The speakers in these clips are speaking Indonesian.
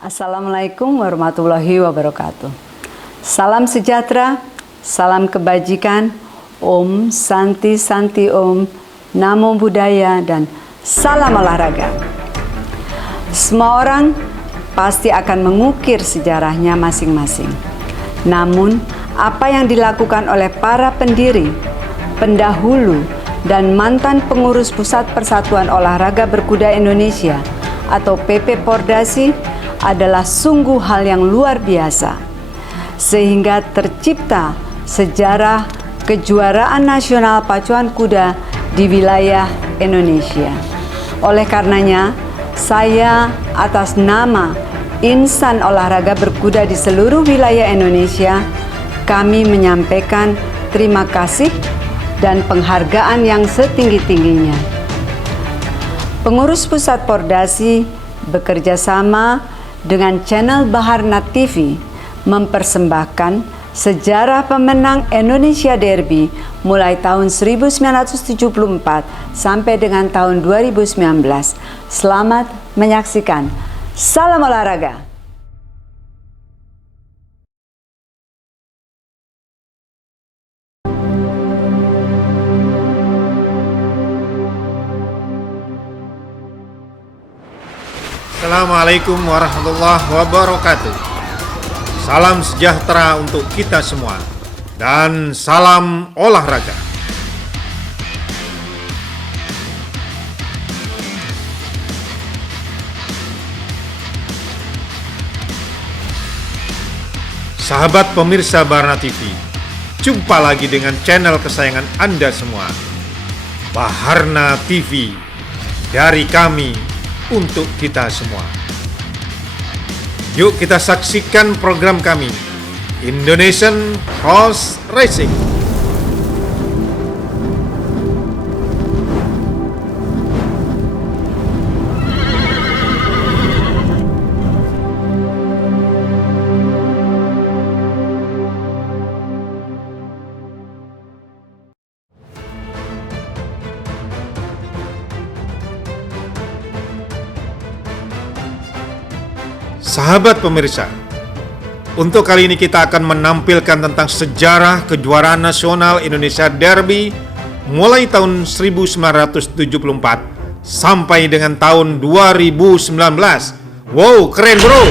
Assalamualaikum warahmatullahi wabarakatuh. Salam sejahtera, salam kebajikan, Om Santi Santi Om, Namo Buddhaya, dan salam olahraga. Semua orang pasti akan mengukir sejarahnya masing-masing. Namun, apa yang dilakukan oleh para pendiri, pendahulu, dan mantan pengurus Pusat Persatuan Olahraga Berkuda Indonesia atau PP Pordasi adalah sungguh hal yang luar biasa, sehingga tercipta sejarah kejuaraan nasional pacuan kuda di wilayah Indonesia. Oleh karenanya, saya atas nama insan olahraga berkuda di seluruh wilayah Indonesia, kami menyampaikan terima kasih dan penghargaan yang setinggi-tingginya. Pengurus Pusat Pordasi bekerja sama dengan channel Baharna TV mempersembahkan sejarah pemenang Indonesia Derby mulai tahun 1974 sampai dengan tahun 2019. Selamat menyaksikan. Salam olahraga. Assalamualaikum warahmatullahi wabarakatuh. Salam sejahtera untuk kita semua dan salam olahraga. Sahabat pemirsa Baharna TV, jumpa lagi dengan channel kesayangan Anda semua, Baharna TV, dari kami untuk kita semua. Yuk kita saksikan program kami, Indonesian Horse Racing. Sahabat pemirsa, untuk kali ini kita akan menampilkan tentang sejarah kejuaraan nasional Indonesia Derby mulai tahun 1974 sampai dengan tahun 2019. Wow, keren bro!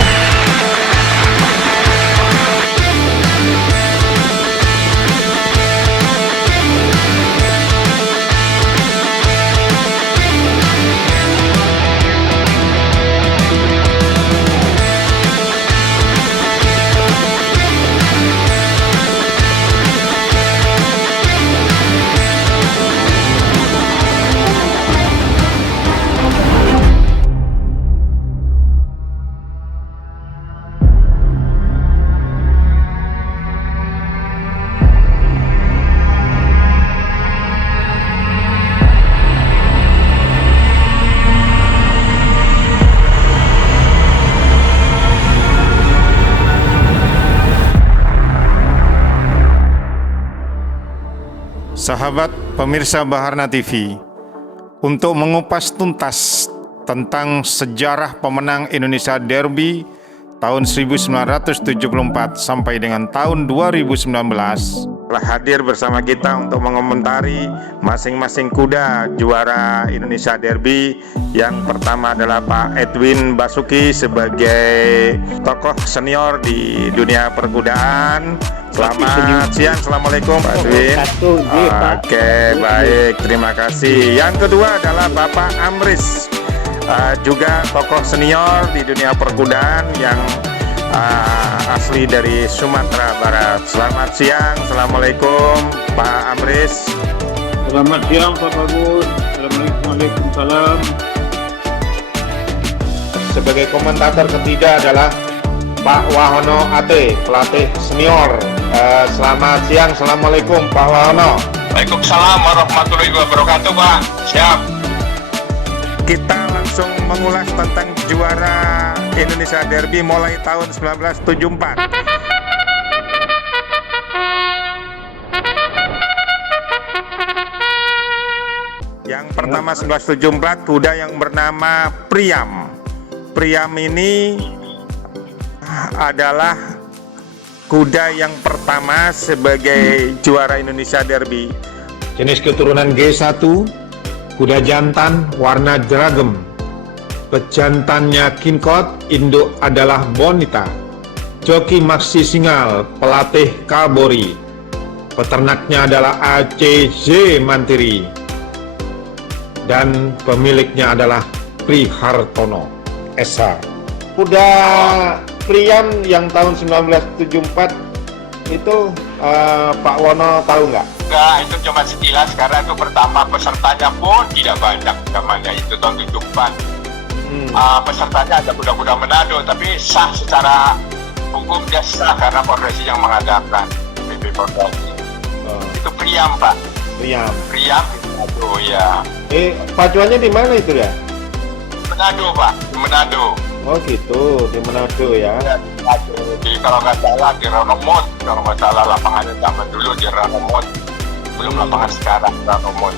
Sahabat pemirsa Baharna TV, untuk mengupas tuntas tentang sejarah pemenang Indonesia Derby tahun 1974 sampai dengan tahun 2019, telah hadir bersama kita untuk mengomentari masing-masing kuda juara Indonesia Derby. Yang pertama adalah Pak Edwin Basuki sebagai tokoh senior di dunia perkudaan. Selamat siang, Assalamualaikum Pak Edwin. Oke, baik, terima kasih. Yang kedua adalah Bapak Amris, juga tokoh senior di dunia perkudaan yang asli dari Sumatera Barat. Selamat siang, Assalamualaikum Pak Amris. Selamat siang Pak Bagus. Assalamualaikum. Waalaikumsalam. Sebagai komentator ketiga adalah Pak Wahono Ate, pelatih senior. Selamat siang, Assalamualaikum Pak Wahono. Waalaikumsalam warahmatullahi wabarakatuh Pak. Siap. Kita langsung mengulas tentang juara Indonesia Derby mulai tahun 1974. Yang pertama 1974, kuda yang bernama Priam. Priam ini adalah kuda yang pertama sebagai juara Indonesia Derby. Jenis keturunan G1, kuda jantan warna jeragem. Pejantannya King Coat, induk adalah Bonita. Joki Maxi Singal, pelatih Kabori. Peternaknya adalah ACZ Mantiri. Dan pemiliknya adalah Prihartono SH. Kuda Priam yang tahun 1974 itu Pak Wono tahu nggak? Enggak, itu cuma sekilas karena itu pertama pesertanya pun tidak banyak namanya itu tahun 74. Pesertanya ada kuda-kuda Manado, tapi sah secara hukum dia sah karena Pordasi yang mengadakan PP Pordasi. Itu Priam, Pak. Priam. Priam itu ya. Pacuannya di mana itu ya? Manado, Pak. Di Manado. Oh gitu, di Manado ya. Di kalau nggak salah di Ranomot, kalau nggak salah lapangannya zaman dulu di Ranomot, belum lapangan sekarang Ranomot.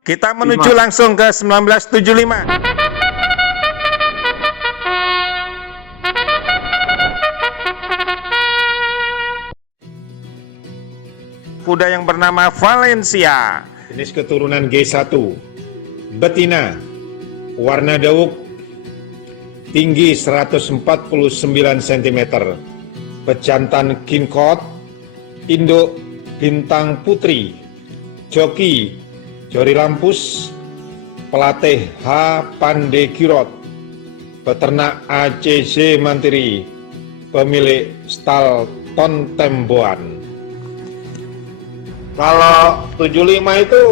Kita menuju langsung ke 1975. Kuda yang bernama Valencia, jenis keturunan G1, betina, warna dauk, tinggi 149 cm, pejantan King Coat, induk Bintang Putri, joki Jori Lampus, pelatih H. Pandegirot, peternak ACZ Mantiri, pemilik Stalton Temboan. Kalau 75 itu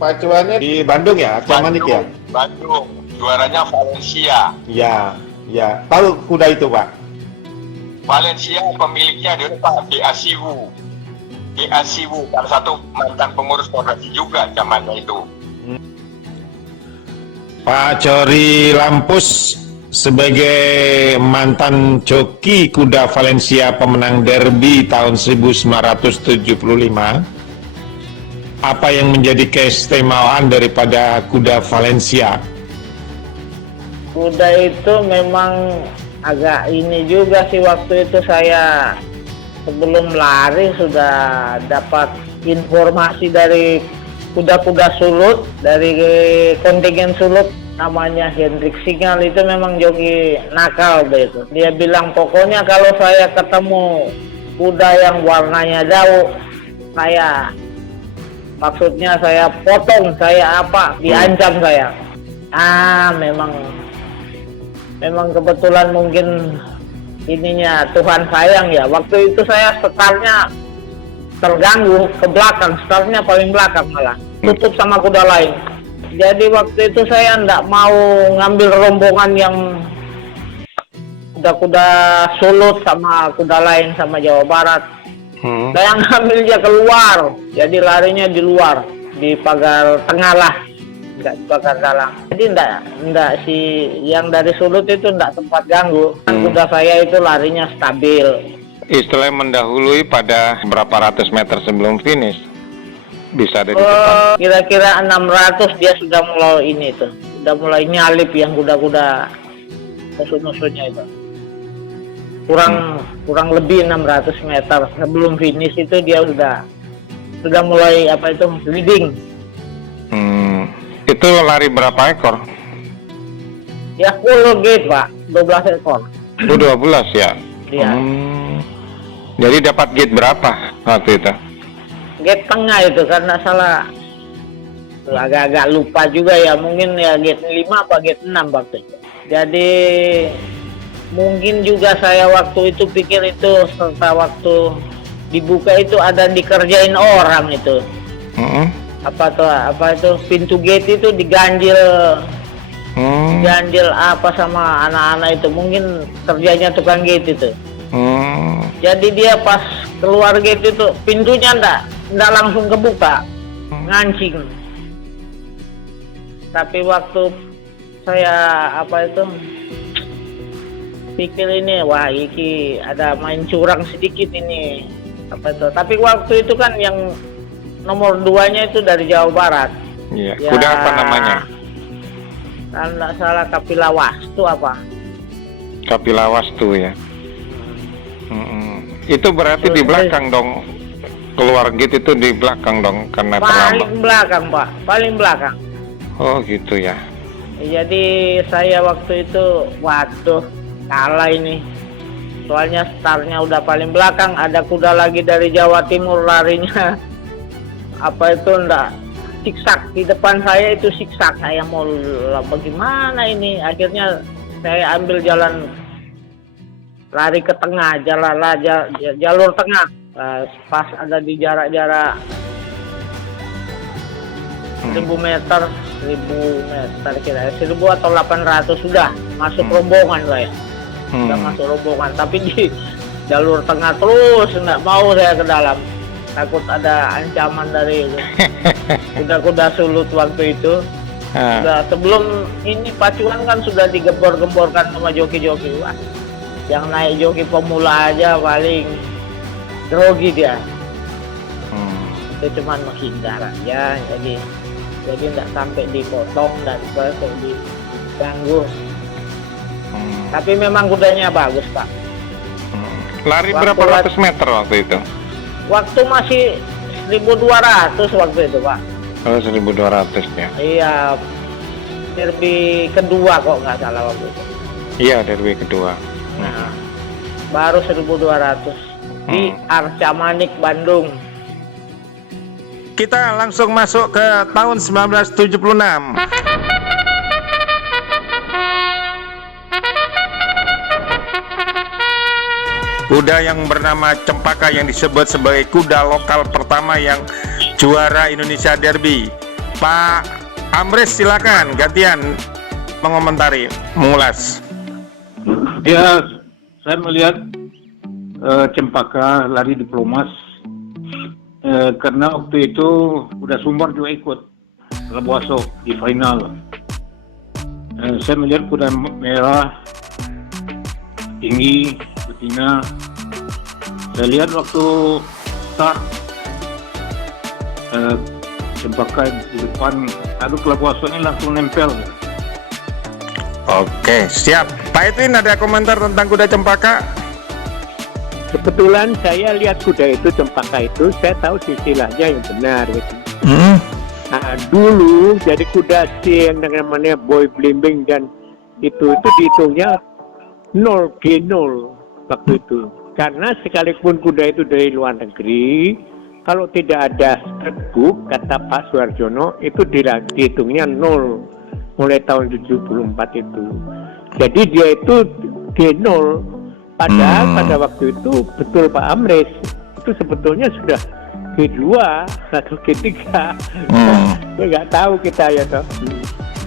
pacuannya di Bandung ya, Akamanik ya? Bandung, juaranya Valencia. Ya, ya. Tahu kuda itu, Pak? Valencia pemiliknya dia Pak DA Siwu. DA Siwu, salah satu mantan pengurus Pordasi juga zamannya itu. Pak Jori Lampus sebagai mantan joki kuda Valencia pemenang Derby tahun 1975. Apa yang menjadi keistimewaan daripada kuda Valencia? Kuda itu memang agak ini juga sih, waktu itu saya sebelum lari sudah dapat informasi dari kuda-kuda Sulut, dari kontingen Sulut, namanya Hendrik Singal. Itu memang joki nakal itu. Dia bilang pokoknya kalau saya ketemu kuda yang warnanya daun, maksudnya saya potong, saya apa, diancam saya. Memang kebetulan mungkin ininya Tuhan sayang ya. Waktu itu saya startnya terganggu ke belakang, startnya paling belakang malah, tutup sama kuda lain. Jadi waktu itu saya enggak mau ngambil rombongan yang kuda-kuda Sulut sama kuda lain sama Jawa Barat. Saya ngambil dia keluar, jadi larinya di luar, di pagar tengah lah, enggak di pagar dalam. Jadi enggak si yang dari Sulut itu enggak sempat ganggu. Kuda saya itu larinya stabil. Istilahnya mendahului pada berapa ratus meter sebelum finish. Bisa ada di depan. Kira-kira 600 dia sudah mulai ini tuh, sudah mulai nyalip yang kuda-kuda musuh-musuhnya itu. Kurang lebih 600 meter sebelum finish itu dia sudah mulai apa itu leading. Itu lari berapa ekor? Ya full gate Pak, 12 ekor. Oh 12 ya? Iya. Jadi dapat gate berapa waktu itu? Gate tengah itu karena salah, agak-agak lupa juga ya, mungkin ya gate 5 apa gate 6 waktu itu. Jadi mungkin juga saya waktu itu pikir itu serta waktu dibuka itu ada dikerjain orang itu. Apa itu pintu gate itu diganjil apa sama anak-anak itu, mungkin kerjanya tukang gate itu. Jadi dia pas keluar gate itu pintunya ndak langsung kebuka, ngancing. Tapi waktu saya pikir ini, wah iki ada main curang sedikit ini tapi waktu itu kan yang nomor 2-nya itu dari Jawa Barat. Iya. Ya, kuda apa namanya? Kalau nggak salah Kapilawastu apa. Kapilawastu ya. Itu berarti di belakang dong. Keluar gate itu di belakang dong karena terlambat. Paling belakang Pak, paling belakang. Oh gitu ya. Jadi saya waktu itu, waduh, kalah ini. Soalnya startnya udah paling belakang, ada kuda lagi dari Jawa Timur larinya. Apa itu enggak? Siksak, di depan saya itu siksak. Saya mau bagaimana ini? Akhirnya saya ambil jalan lari ke tengah, jalur tengah. Pas ada di jarak-jarak 1000 meter kira 1000 atau 800 sudah masuk rombongan saya. Sudah masuk rombongan, tapi di jalur tengah terus nggak mau saya ke dalam, takut ada ancaman dari kuda-kuda sulut waktu itu. Sudah sebelum ini pacuan kan sudah digembor-gemborkan sama joki-joki. Wah, yang naik joki pemula aja paling grogi dia. Itu cuman menghindar aja, jadi nggak sampai dipotong dan sampai diganggu. Tapi memang kudanya bagus Pak. Lari Waktu berapa ratus meter waktu itu? Waktu masih 1200 waktu itu Pak. Oh 1200 ya. Iya, derby kedua kok nggak salah waktu itu. Iya derby kedua. Nah, baru 1200 di Arca Manik Bandung. Kita langsung masuk ke tahun 1976. Kuda yang bernama Cempaka yang disebut sebagai kuda lokal pertama yang juara Indonesia Derby. Pak Amres silakan gantian mengomentari, mengulas. Ya, saya melihat Cempaka lari diplomas karena waktu itu udah Sumbar juga ikut Labuaso di final. Saya melihat kuda merah tinggi, betina. Saya lihat waktu start Cempaka di depan, lalu Labuaso ini langsung nempel. Oke, siap. Pak Edwin ada komentar tentang kuda Cempaka? Kebetulan saya lihat kuda itu, Cempaka itu, saya tahu silsilahnya yang benar gitu. Nah, dulu jadi kuda si yang namanya Boy Blimbing dan itu dihitungnya 0G0 waktu itu. Karena sekalipun kuda itu dari luar negeri, kalau tidak ada stratbook, kata Pak Suharjono, itu dihitungnya 0 mulai tahun 74 itu. Jadi dia itu G0. Padahal pada waktu itu betul Pak Amres itu sebetulnya sudah G2 atau G3. Nggak tahu kita ya toh.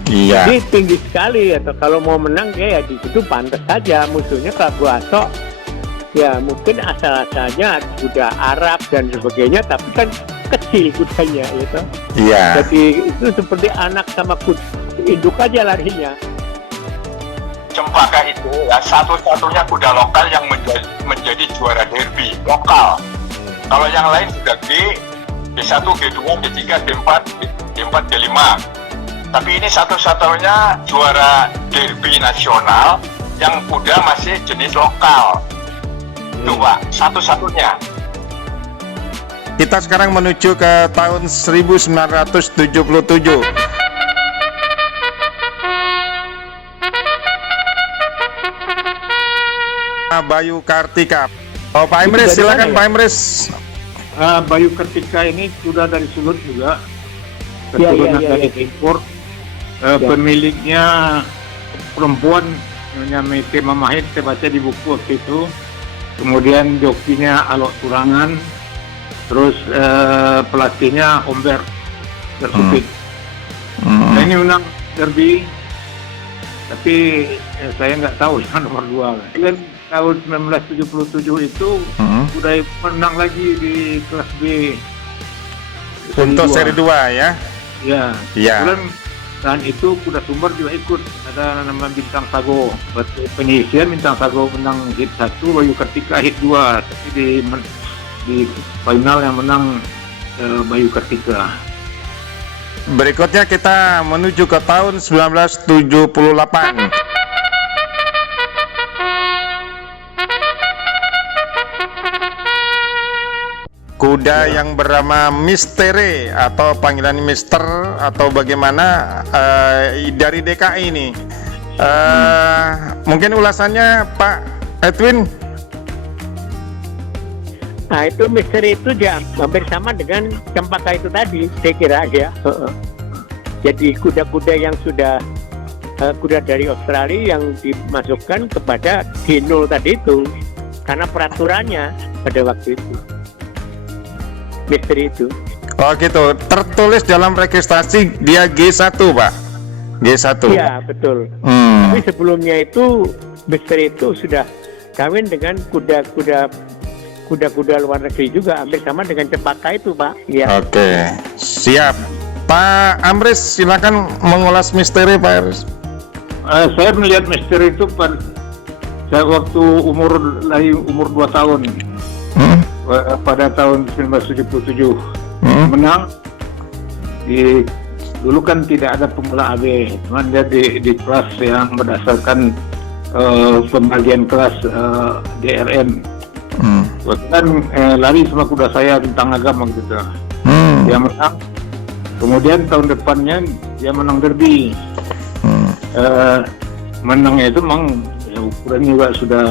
Iya. Jadi tinggi sekali ya toh. Kalau mau menang ya di situ pantas saja. Musuhnya Labuaso ya mungkin asal-asalnya kuda Arab dan sebagainya, tapi kan kecil kudanya ya toh. Iya. Jadi itu seperti anak sama kuda induk aja larinya. Cempaka itu ya satu-satunya kuda lokal yang menjadi juara derby lokal. Kalau yang lain sudah G1, G2, G3, G4, G4, G5. Tapi ini satu-satunya juara derby nasional yang kuda masih jenis lokal. Itu Pak, satu-satunya. Kita sekarang menuju ke tahun 1977. Bayu Kartika. Oh Pak Imres silakan Pak Imres. Bayu Kartika ini sudah dari Sulut juga, Ya, keturunan ya, dari ya. Timur. Pemiliknya perempuan namanya Mete Mamahit, saya baca di buku waktu itu. Kemudian jokinya Alok Turangan, terus pelatihnya Omber Tersupit. Nah, ini menang derby, tapi saya nggak tahu yang nomor 2. Kan tahun 1977 itu udah menang lagi di kelas B. Untuk seri 2 ya. Ya. Iya. Kemudian dan itu kuda Sumber juga ikut, ada nama Bintang Sago. Penyisian Bintang Sago menang hit 1, Bayu Kartika hit 2, tapi di final yang menang Bayu Kartika. Berikutnya kita menuju ke tahun 1978. Kuda yang bernama Mistere atau panggilan Mister atau bagaimana dari DKI ini. Mungkin ulasannya Pak Edwin. Nah itu misteri itu ya hampir sama dengan cempaka itu tadi, saya kira ya. Jadi kuda-kuda yang sudah kuda dari Australia yang dimasukkan kepada G0 tadi itu karena peraturannya pada waktu itu. Misteri itu. Oh gitu, tertulis dalam registrasi dia G1 Pak. G1. Iya betul. Tapi sebelumnya itu misteri itu sudah kawin dengan kuda-kuda luar negeri juga, hampir sama dengan cempaka itu Pak. Ya. Oke, siap. Pak Amris, silakan mengulas misteri Pak Amris. Saya melihat misteri itu saya waktu umur 2 tahun. Pada tahun 1977 menang. Dulu kan tidak ada pemula AB, cuman dia di kelas yang berdasarkan pembagian kelas DRM. Bahkan lari sama kuda saya tentang agama gitu. Dia menang. Kemudian tahun depannya dia menang derby. Menangnya itu memang ukurannya juga sudah,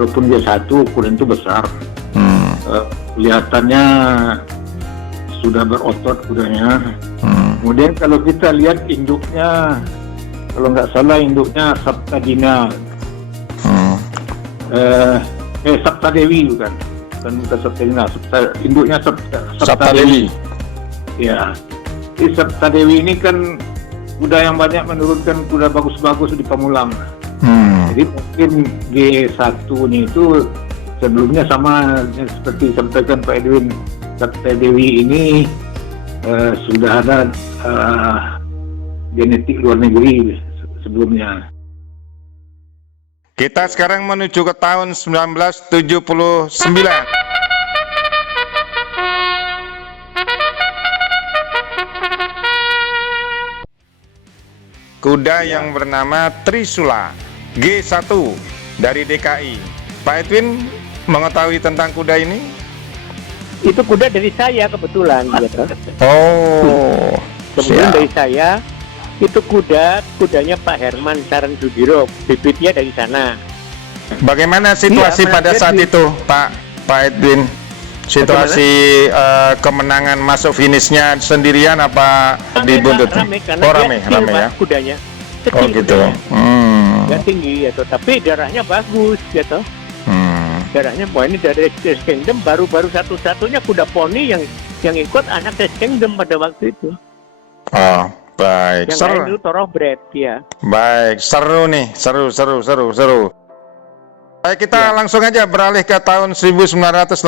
walaupun dia satu, ukuran itu besar. Kelihatannya sudah berotot kudanya. Kemudian kalau kita lihat induknya, kalau nggak salah induknya Saptadina. Saptadewi bukan Saptadina, induknya Saptadewi. Ya, Saptadewi ini kan kuda yang banyak menurunkan kuda bagus-bagus di Pamulang. Jadi mungkin G1-nya itu sebelumnya sama seperti sampaikan Pak Edwin, Saptadewi ini sudah ada genetik luar negeri sebelumnya. Kita sekarang menuju ke tahun 1979. Kuda yang bernama Trisula G1 dari DKI. Pak Edwin mengetahui tentang kuda ini? Itu kuda dari saya kebetulan gitu. Oh, Kemudian dari saya itu kudanya Pak Herman Saran Sudiro, bibitnya dari sana. Bagaimana situasi pada saat itu, Pak Edwin? Situasi kemenangan masuk finishnya sendirian apa dibuntut? Rame Ya. Kudanya. Oh gitu. Nggak tinggi ya, tapi darahnya bagus gitu. Darahnya ini dari Chase Kingdom, baru satu-satunya kuda poni yang ikut anak Chase Kingdom pada waktu itu. Oh, baik. Yang Seru. lain itu Thoroughbred ya. Baik, seru nih, seru. Baik, kita langsung aja beralih ke tahun 1980.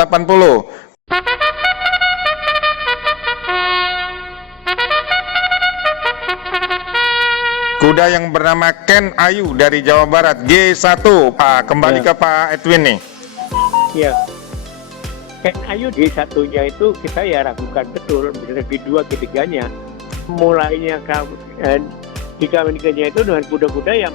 Kuda yang bernama Ken Ayu dari Jawa Barat G1. Kembali ke Pak Edwin nih. Ya. Ken Ayu G1-nya itu kita ya ragukan betul, benar G2, G3-nya. Mulainya dikawinkannya itu dengan kuda-kuda yang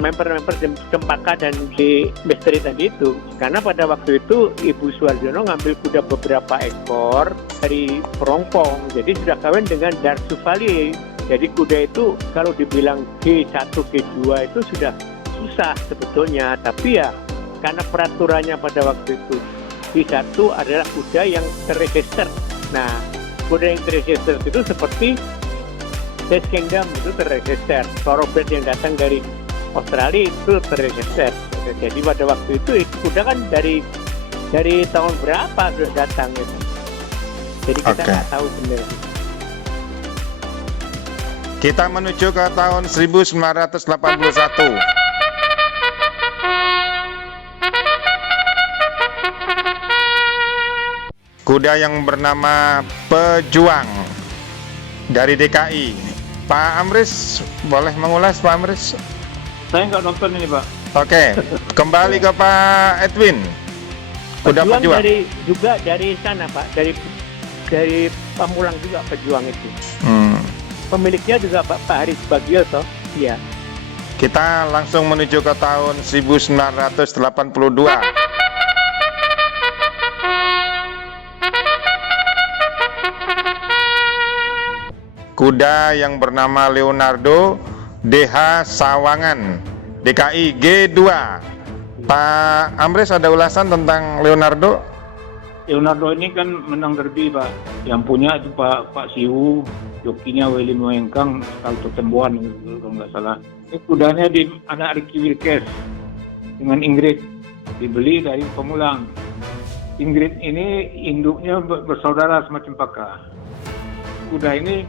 member-member cempaka dan di misteri tadi itu, karena pada waktu itu Ibu Suwardono ngambil kuda beberapa ekor dari Perongpong, jadi sudah kawin dengan Dark Chevalier. Jadi kuda itu kalau dibilang G1, G2 itu sudah susah sebetulnya, tapi ya karena peraturannya pada waktu itu G1 adalah kuda yang terregister. Nah, kuda yang terregister itu seperti Chase Kingdom itu terregister, Thoroughbred yang datang dari Australia itu terregister. Jadi pada waktu itu kuda kan dari tahun berapa sudah datang gitu. Jadi kita nggak tahu sebenarnya. Kita menuju ke tahun 1981. Kuda yang bernama Pejuang dari DKI. Pak Amris, boleh mengulas Pak Amris? Saya nggak nonton ini Pak. Oke, kembali ke Pak Edwin. Kuda Pejuang. Dari sana Pak, dari Pamulang juga Pejuang itu. pemiliknya juga Pak Haris Bagio toh. Iya. Kita langsung menuju ke tahun 1982. Kuda yang bernama Leonardo DH Sawangan, DKI G2. Pak Amres, ada ulasan tentang Leonardo? Leonardo ini kan menang derby, Pak. Yang punya itu Pak Siwu, jokinya Willy Moengkang, Salto Tembuan kalau nggak salah. Ini kudanya di anak Ricky Wilkes dengan Ingrid, dibeli dari Pemulang. Ingrid ini induknya bersaudara semacam Paka. Kuda ini,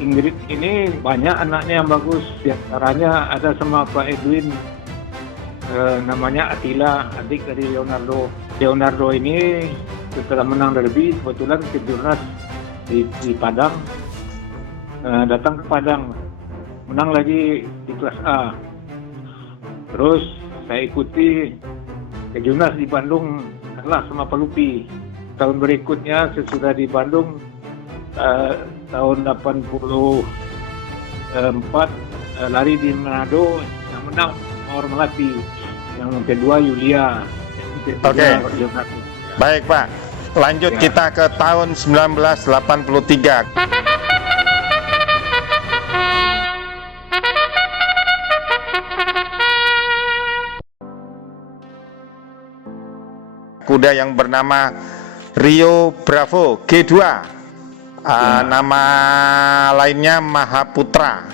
Ingrid ini banyak anaknya yang bagus. Di antaranya ada sama Pak Edwin, namanya Attila, adik dari Leonardo. Leonardo ini setelah menang derby, kebetulan kejurnas di Padang, datang ke Padang, menang lagi di kelas A. Terus saya ikuti kejurnas di Bandung, kalah sama Palupi. Tahun berikutnya sesudah di Bandung, tahun 84 lari di Manado, yang menang Mawar Melati, yang kedua Yulia. Oke. Baik, Pak. Lanjut kita ke tahun 1983. Kuda yang bernama Rio Bravo G2. Nama lainnya Mahaputra.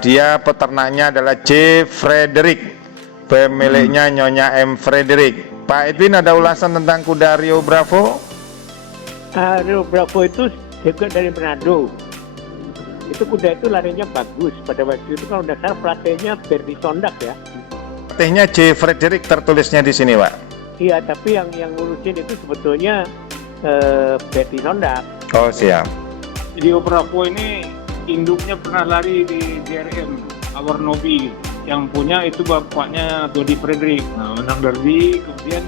Dia peternaknya adalah J. Frederick, pemiliknya Nyonya M. Frederick. Pak Edwin, ada ulasan tentang kuda Rio Bravo? Rio Bravo itu juga dari Manado. Itu kuda itu larinya bagus. Pada waktu itu kalau tidak salah pelatihnya Bernie Sondak ya. Pelatihnya J. Frederick tertulisnya di sini, Pak. Iya, tapi yang ngurusin itu sebetulnya Bernie Sondak. Oh, siap. Rio Bravo ini induknya pernah lari di DRM Awarnobi, yang punya itu bapaknya Dodi Frederick. Nah, menang derby, kemudian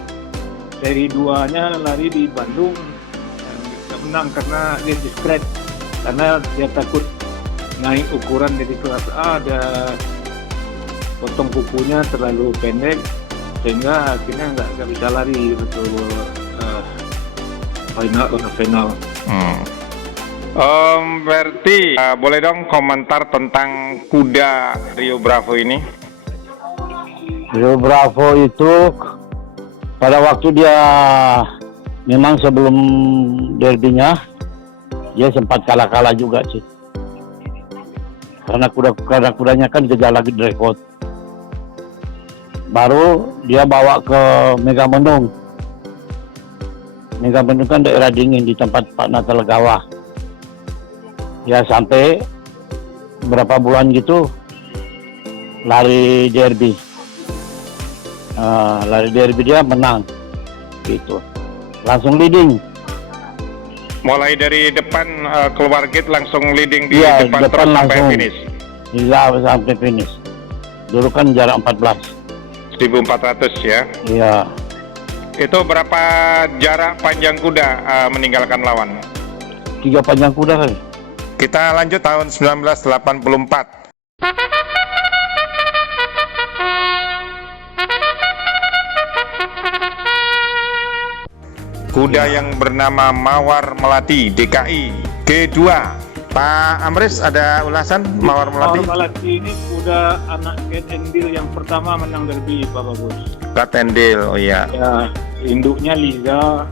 seri 2-nya lari di Bandung, tidak menang karena dia diskret, karena dia takut naik ukuran dari kelas A, ada potong kukunya terlalu pendek, sehingga akhirnya nggak bisa lari untuk final. Berarti boleh dong komentar tentang kuda Rio Bravo ini? Rio Bravo itu pada waktu dia memang sebelum derbynya dia sempat kalah juga sih. Karena kudanya kan gejala rekod. Baru dia bawa ke Megamendung. Megamendung kan daerah dingin di tempat Pak Natal Gawah. Ya sampai berapa bulan gitu lari derby. Lari derby dia menang gitu. Langsung leading. Mulai dari depan keluar gate langsung leading di Iya, depan terus sampai finish. Iya, sampai finish. Dulu kan jarak 1400 ya. Iya. Itu berapa jarak panjang kuda meninggalkan lawan? 3 panjang kuda kali. Kita lanjut tahun 1984. Kuda yang bernama Mawar Melati, DKI G2. Pak Amris, ada ulasan Mawar Melati? Mawar Melati ini kuda anak Cat Endil yang pertama menang derby, Pak Bagus. Cat Endil, oh iya. Ya, induknya Liza.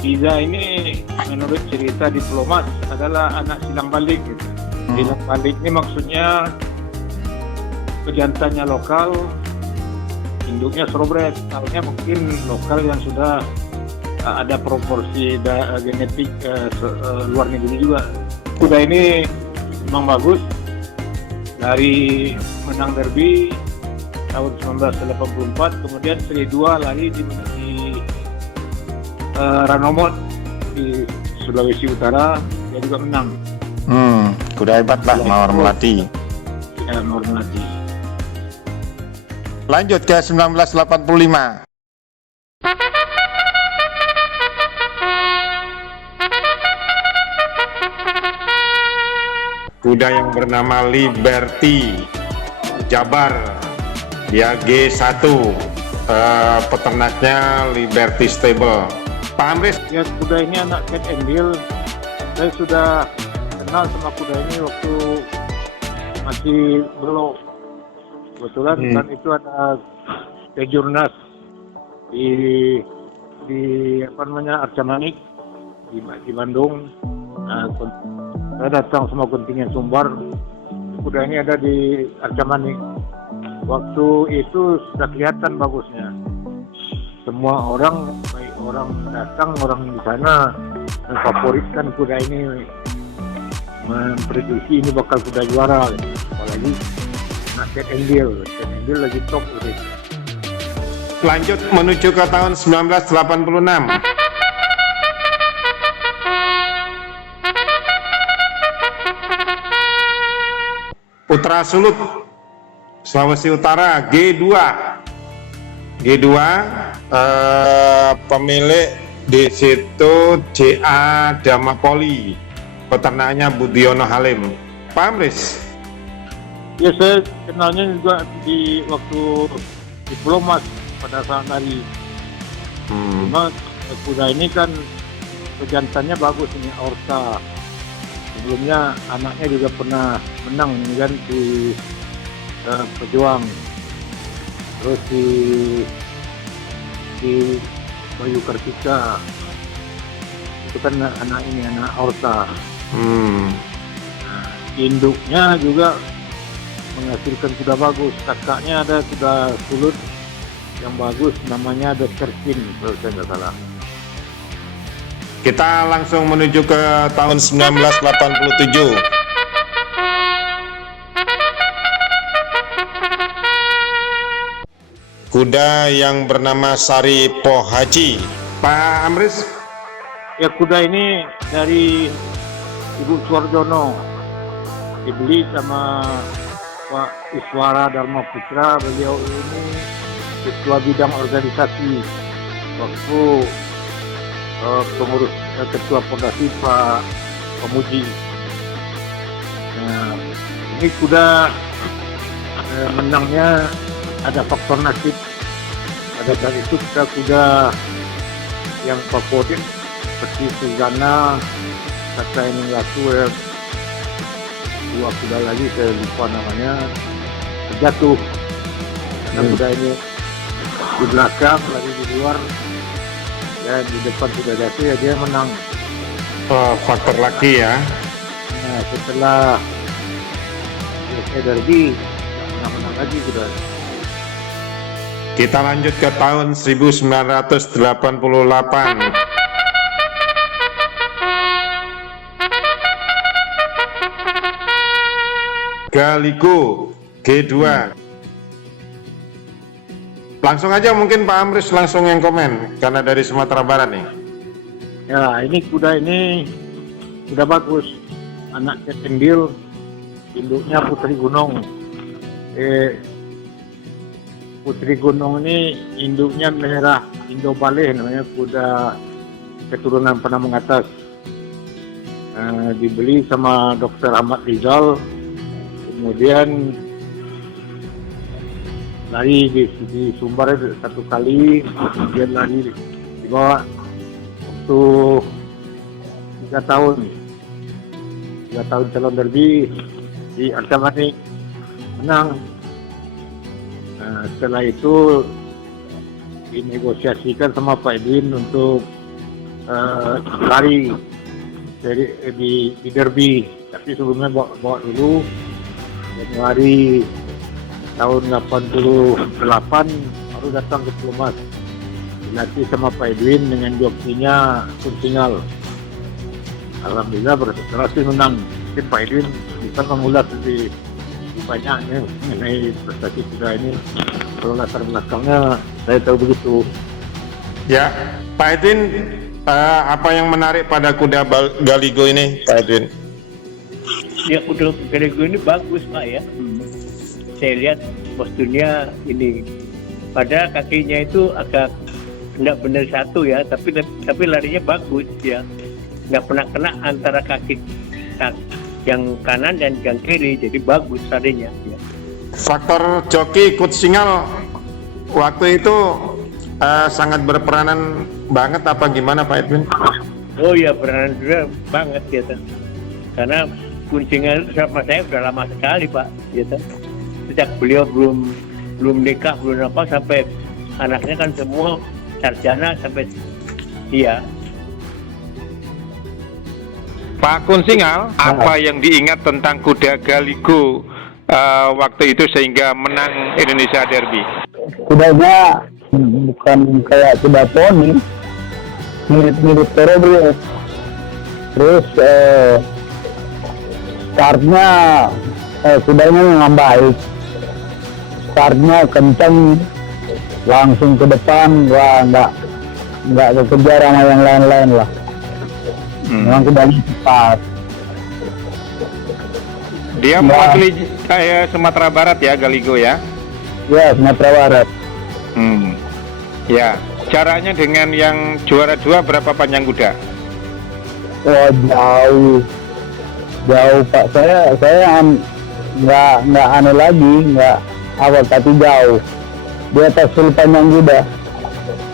Liza ini menurut cerita diplomat adalah anak silang balik gitu. Silang balik ini maksudnya pejantannya lokal, induknya thoroughbred. Tahunya mungkin lokal yang sudah ada proporsi genetik luar negeri juga. Kuda ini memang bagus. Dari menang derby tahun 1984, kemudian seri 2 lari di Ranomot di Sulawesi Utara, dia juga menang. Kuda hebat lah Mawar Melati. Ya, Mawar Melati. Lanjut ke 1985. kuda yang bernama Liberty Jabar, dia G1, peternaknya Liberty Stable. Pak Amris, Ya, kuda ini anak Cat and Deal. Saya sudah kenal sama kuda ini waktu masih belum. Kebetulan kan itu ada kejurnas di apa namanya Arca Manik di Bandung. Nah, saya datang sama kontingen Sumbar. Kuda ini ada di Arca Manik. Waktu itu sudah kelihatan bagusnya. Semua orang, baik orang datang, orang di sana memfavoritkan kuda ini, memprediksi ini bakal kuda juara. Apalagi Cat and Deal lagi top gitu. lanjut menuju ke tahun 1986. Putra Sulut, Sulawesi Utara, G2. Pemilik di situ JA Damapoli, peternaknya Budiono Halim. Pak Amris, Ya, saya kenalnya juga di waktu diplomat pada saat lari. Cuma kuda ini kan pejantannya bagus ini, Orsa. Sebelumnya anaknya juga pernah menang kan di Pejuang. Terus di Bayu Kartika itu kan anak ini, anak Orsa. Nah, induknya juga menghasilkan kuda bagus. Kakaknya ada kuda Sulut yang bagus, namanya Dr. Kin kalau saya nggak salah. kita langsung menuju ke tahun 1987. Kuda yang bernama Sari Pohaci. Pak Amris, Ya, kuda ini dari Ibu Suarjono, dibeli sama Pak Iswara Dharma Putra. Beliau ini ketua bidang organisasi waktu pengurus ketua fondasi Pak Pemuji. Nah, ini kuda menangnya ada faktor nasib. Pada saat itu kuda yang favorit seperti Suzana, kata ini Latu, dua kuda lagi saya lupa namanya, terjatuh karena kuda ini di belakang lagi di luar, ya di depan sudah jatuh, ya dia menang. faktor laki ya. Nah, setelah selesai derby menang lagi kuda. Kita lanjut ke tahun 1988. Galigo G2. Langsung aja mungkin Pak Amris langsung yang komen karena dari Sumatera Barat nih. Ya, ini kuda ini sudah bagus. Anak Cat and Deal, induknya Putri Gunung. Putri Gunung ini induknya merah Indo Baleh, namanya kuda keturunan Penambang Atas. Dibeli sama Dr. Ahmad Rizal, kemudian lari di Sumbar satu kali, kemudian lari dibawa waktu 3 tahun calon derby di Arca Manik, menang. Setelah itu dinegosiasikan sama Pak Edwin untuk lari di derby, tapi sebelumnya bawa dulu Januari tahun 88 baru datang ke Pelumas, dilatih sama Pak Edwin dengan jokinya Kuntingal. Alhamdulillah berhasil menang. Mungkin Pak Edwin bisa mengulas lebih banyaknya mengenai prestasi kuda ini. Kalau latar belakangnya saya tahu begitu. Ya, Pak Edwin, apa yang menarik pada kuda Galigo ini, Pak Edwin? Ya, kuda Galigo ini bagus Pak ya. Saya lihat posturnya ini, pada kakinya itu agak tidak benar satu ya, tapi larinya bagus ya, nggak pernah kena antara kaki yang kanan dan yang kiri, jadi bagus larinya. Ya. Faktor joki Coach Singal waktu itu sangat berperanan banget apa gimana Pak Edwin? Oh ya, peranan juga banget gitu. Karena Kuncingan sama saya udah lama sekali Pak, gitu. Sejak beliau belum nikah, belum apa, sampai anaknya kan semua sarjana sampai iya. Pak Kunsingal, apa yang diingat tentang kuda Galigo waktu itu sehingga menang Indonesia Derby? Kudanya bukan kayak kuda poni, mirip-mirip thoroughbred. Terus startnya kudanya memang baik, startnya kencang, langsung ke depan, wah nggak kekejar sama yang lain-lain lah. Memang kudanya cepat. Dia mewakili Sumatera Barat ya, Galigo ya? Ya, Sumatera Barat. Ya, jaraknya dengan yang juara 2 berapa panjang kuda? Oh, jauh Pak. Saya nggak aneh lagi, nggak awal tapi jauh. Di atas 10 panjang kuda.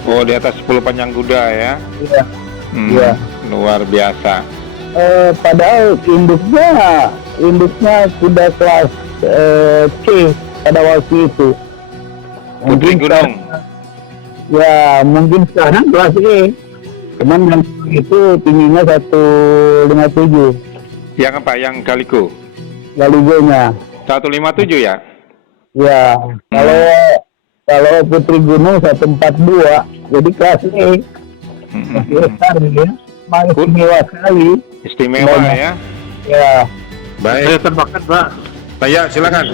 Oh, di atas 10 panjang kuda ya? Iya. Iya. Luar biasa. Padahal induknya kuda kelas C pada waktu itu. Putri Gunung. Ya, mungkin sekarang kelas E. Cuman yang itu tingginya 157. Yang apa? Yang Galigo? Galigonya. 157 ya? Ya, kalau Putri Gunung 142, jadi kelas E. Masih besar ya. Masih istimewa sekali. Istimewa ya? Ya. Baik. Saya tambahkan Pak, Ya, silakan.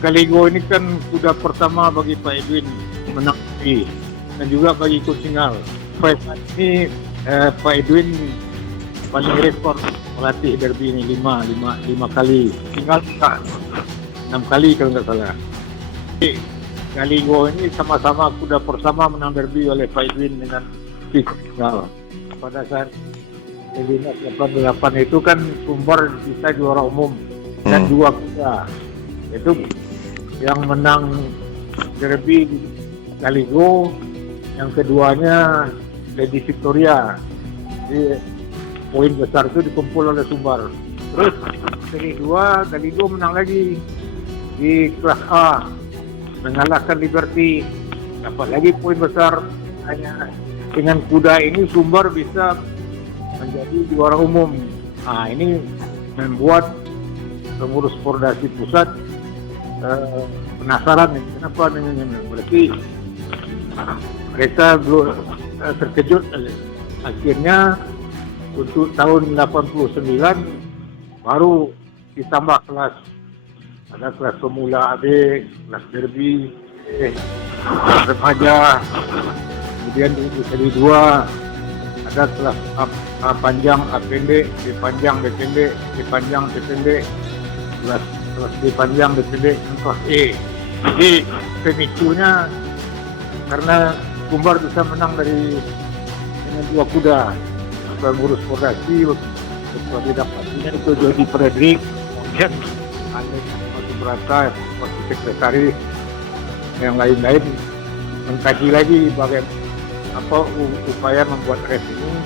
Galigo ini kan kuda pertama bagi Pak Edwin menang Derby dan juga bagi Coach Singal. Ini Pak Edwin paling rekor melatih Derby ini 5 kali. Singal 6 kali kalau nggak salah. Jadi, Galigo ini sama-sama kuda pertama menang Derby oleh Pak Edwin dengan Coach Singal. Pada saat Edwin 88 itu kan Sumber bisa juara umum dan 2 kuda. Itu yang menang Derby Galigo, yang keduanya Lady Victoria. Jadi poin besar itu dikumpul oleh Sumbar. Terus seri 2 Galigo menang lagi di kelas A, mengalahkan Liberty, dapat lagi poin besar. Hanya dengan kuda ini Sumbar bisa menjadi juara umum. Nah, ini membuat pengurus Pordasi Pusat penasaran nih, kenapa ini berarti mereka terkejut. Akhirnya untuk tahun 89 baru ditambah kelas, ada kelas pemula AB, kelas Derby, kelas remaja, kemudian di seri 2 ada kelas A panjang, A pendek, B panjang, B pendek, B panjang, B pendek, kelas B panjang, B pendek, kelas E. Jadi pemicunya karena Sumbar bisa menang dengan 2 kuda. Pengurus Pordasi waktu dapatnya itu Jody Frederick, kemudian Alex Berata, waktu sekretaris, yang lain-lain mengkaji lagi bagaimana upaya membuat race ini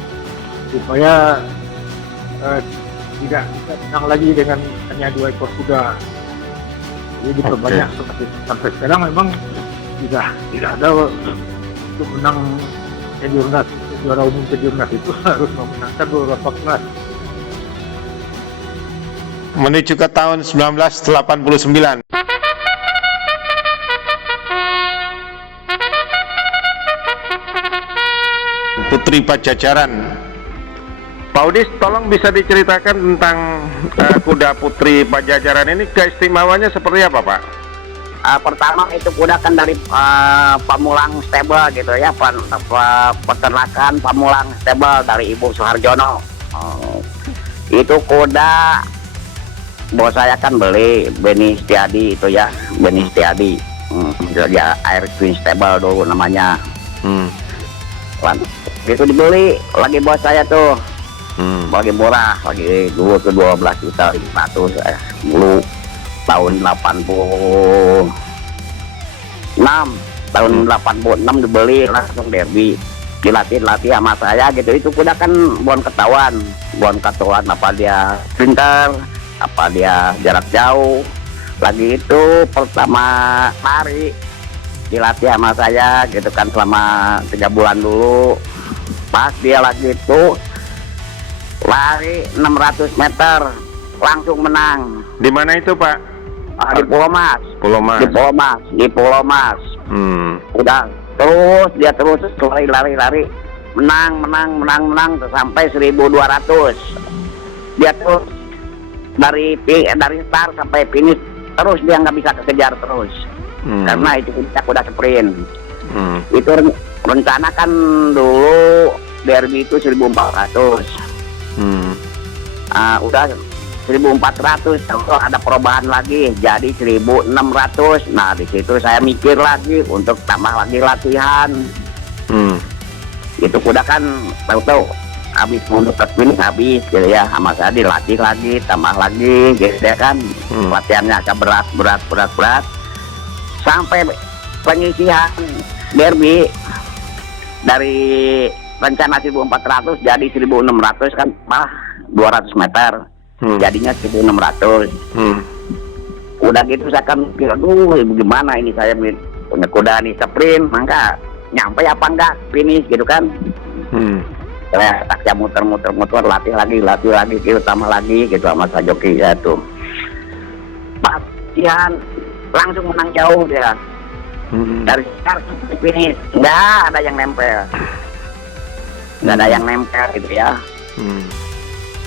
supaya tidak menang lagi dengan hanya 2 ekor kuda. Jadi diperbanyak sampai sekarang memang tidak ada untuk menang Kejurnas, juara umum Kejurnas itu harus memenangkan beberapa kelas. Menuju ke tahun 1989. Putri Pajajaran. Pak Udis, tolong bisa diceritakan tentang kuda Putri Pajajaran ini, keistimewaannya seperti apa, Pak? Pertama itu kuda kan dari Pamulang Stable gitu ya, peternakan Pamulang Stable dari Ibu Suharjono. Itu kuda bos saya kan beli Beni Setiadi itu ya, Beni Setiadi, ya Air Queen Stable dulu namanya. Itu dibeli lagi bos saya tuh lagi murah, lagi dulu ke 12.500.000 dulu tahun 86 dibeli langsung derby, dilatih sama saya gitu. Itu kuda kan bon ketahuan apa dia sprinter, apa dia jarak jauh. Lagi itu pertama lari dilatih sama saya gitu kan selama 3 bulan dulu. Pas dia lagi itu lari 600 meter langsung menang. Di mana itu, Pak? Di Pulau Mas. Di Pulau Mas. Udah terus lari menang sampai 1.200. Dia terus dari start sampai finish terus, dia nggak bisa kekejar terus. Karena itu kita kuda sprint. Itu rencana kan dulu derby itu 1.400. Udah 1.400, kalau ada perubahan lagi jadi 1.600. Nah di situ saya mikir lagi untuk tambah lagi latihan. Itu kuda kan tahu-tahu habis mundur ke finish habis gitu ya, sama saya dilatih lagi, tambah lagi gitu ya kan. Latihannya agak berat sampai penyisihan derby dari rencana 1.400 jadi 1.600 kan, malah 200 meter. Jadinya 1.600. Udah gitu saya kan mikir, aduh gimana ini, saya punya kuda nih sprint, maka nyampe apa enggak finish gitu kan. Saya tak muter latih lagi gitu, tambah lagi gitu sama saya joki ya tuh. Pasian langsung menang jauh dia. Dari start sampai finish nggak ada yang nempel. Gitu ya.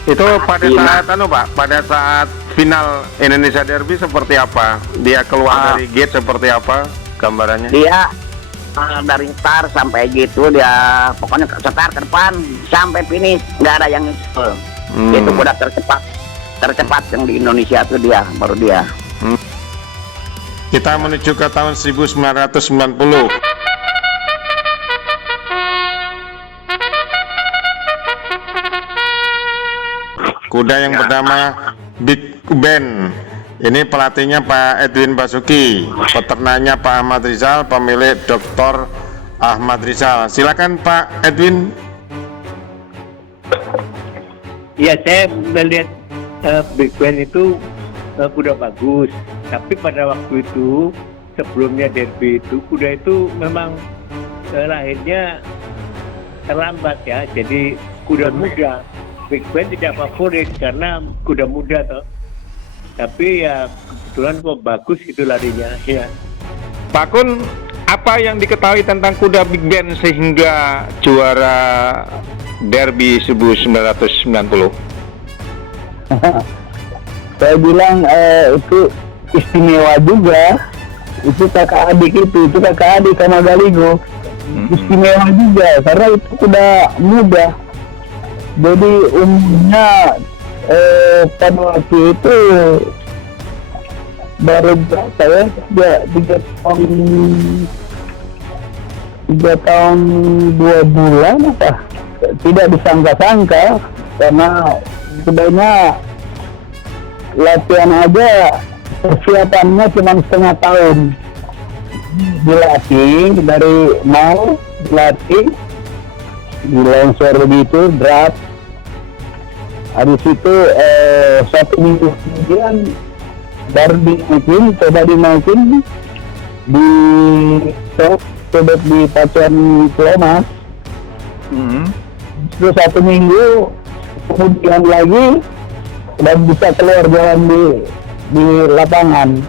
Itu pada saat pada saat final Indonesia Derby seperti apa? Dia keluar dari gate seperti apa gambarannya? Dia dari start sampai gitu, dia pokoknya start ke depan sampai finish nggak ada yang nyusul. Itu kuda tercepat yang di Indonesia tuh baru dia. Kita menuju ke tahun 1990. Kuda yang bernama Big Ben. Ini pelatihnya Pak Edwin Basuki, peternaknya Pak Ahmad Rizal, pemilik Dr. Ahmad Rizal. Silakan Pak Edwin. Ya, saya melihat Big Ben itu kuda bagus, tapi pada waktu itu sebelumnya derby itu kuda itu memang lahirnya terlambat ya, jadi kuda muda. Big Ben tidak favorit karena kuda muda toh. Tapi ya kebetulan kok bagus itu larinya ya. Pak Kun, apa yang diketahui tentang kuda Big Ben sehingga juara Derby 1990? Saya bilang itu istimewa juga. Itu kakak adik itu kakak adik sama Galigo. Istimewa juga karena itu kuda muda. Jadi umurnya pada waktu itu baru berapa ya, 3 tahun 2 bulan apa, tidak disangka-sangka karena kudanya latihan aja persiapannya cuma setengah tahun, dilatih dari mau dilatih di longsor begitu draft. Habis itu 1 minggu kemudian baru coba dinaikin di coba di Pacuan Pulau Mas. Terus 1 minggu kemudian lagi dan bisa keluar jalan di lapangan.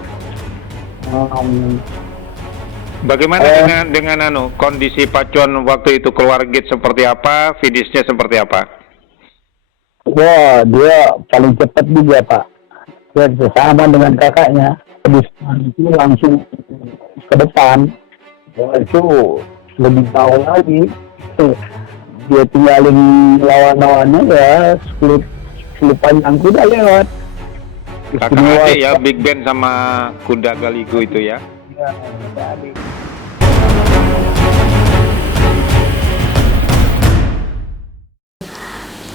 Bagaimana dengan kondisi Pacuan waktu itu, keluar gate seperti apa, finishnya seperti apa? Wah, dia paling cepat juga Pak. Dia bersama dengan kakaknya. Habis itu langsung ke depan. Wah, itu lebih jauh lagi. Dia tinggalin lawan-lawannya ya, selip panjang kuda lewat. Kakak adik ya, Big Ben sama kuda Galigo itu ya? Iya, kakak adik.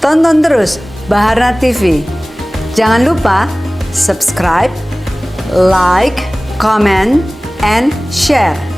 Tonton terus Baharna TV. Jangan lupa subscribe, like, comment, and share.